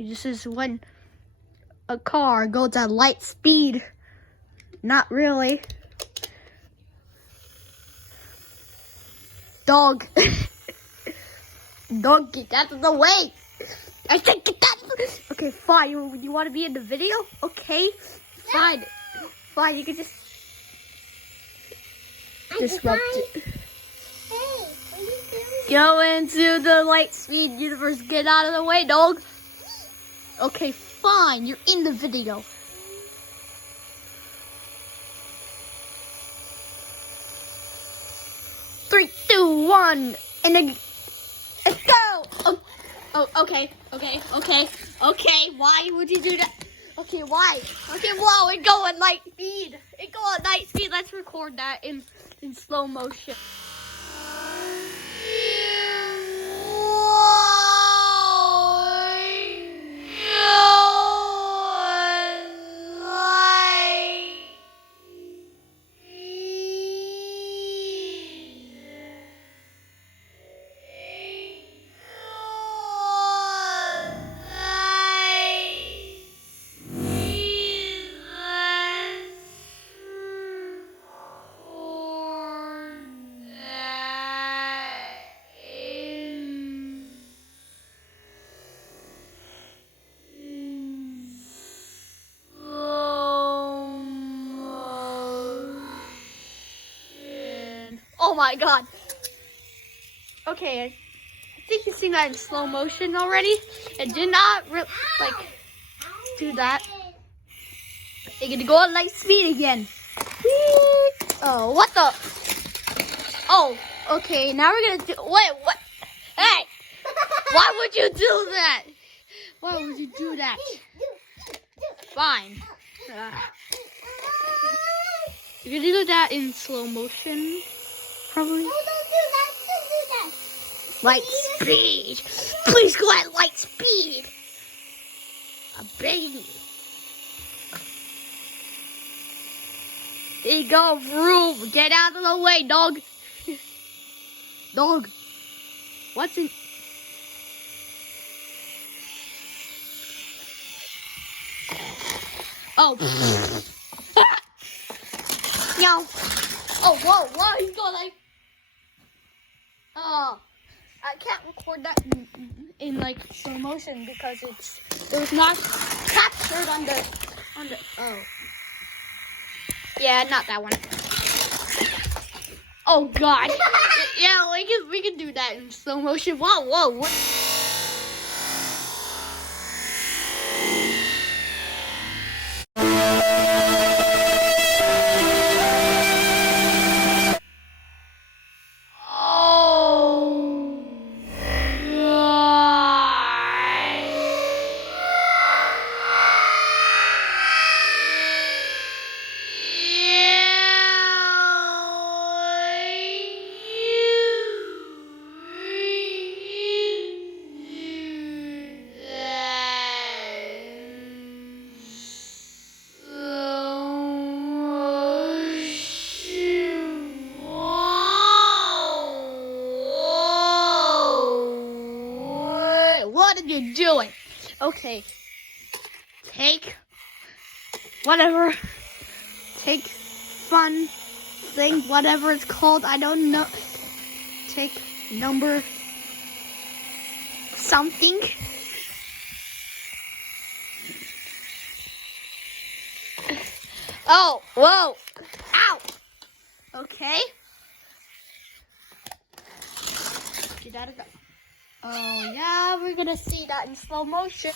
This is when a car goes at light speed. Not really. Dog. Dog, get out of the way. I said get out of the way. Okay, fine. You want to be in the video? Okay, fine. Fine, you can just disrupt it. Hey, what are you doing? Go into the light speed universe. Get out of the way, dog. Okay, fine. You're in the video. Three, two, one, and then let's go. Oh, okay. Why would you do that? Okay, why? Okay, whoa, it go at light speed. Let's record that in slow motion. Oh my god. Okay, I think you've seen that in slow motion already. It did not do that. You're gonna go at light speed again. Whee! Oh, what the? Oh, okay, now we're gonna do, wait, what? Hey! Why would you do that? Why would you do that? Fine. You're gonna do that in slow motion, probably. No, don't do that. Don't do that. Light speed. Please go at light speed. A baby. There you go, vroom. Get out of the way, dog. Dog. What's in? Oh. Yo. Oh, whoa. He's going like. Oh. I can't record that in like slow motion because it was not captured on the oh. Yeah, not that one. Oh god. Yeah, we can do that in slow motion. Whoa. What? What are you doing? Okay. Take whatever. Take fun thing, whatever it's called. I don't know. Take number something. Oh, whoa. Ow. Okay. Get out of the. Oh, yeah, we're gonna see that in slow motion.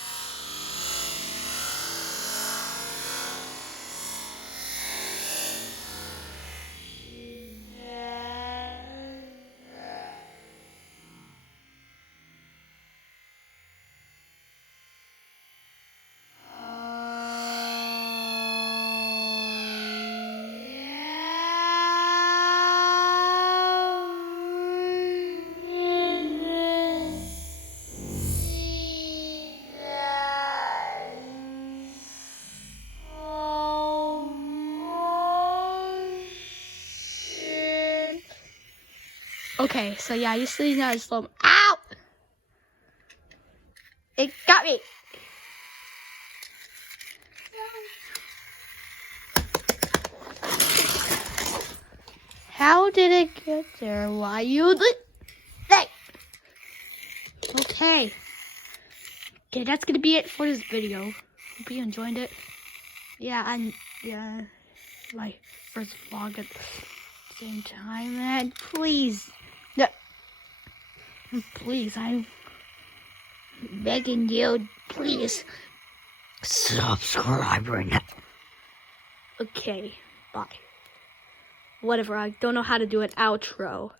Okay, so yeah, you see that in slow. Ow! It got me. How did it get there? Why you did that? Okay. Okay, that's gonna be it for this video. Hope you enjoyed it. Yeah, my first vlog at the same time, and please, no, please, I'm begging you, please subscribe right now. Okay, bye. Whatever, I don't know how to do an outro.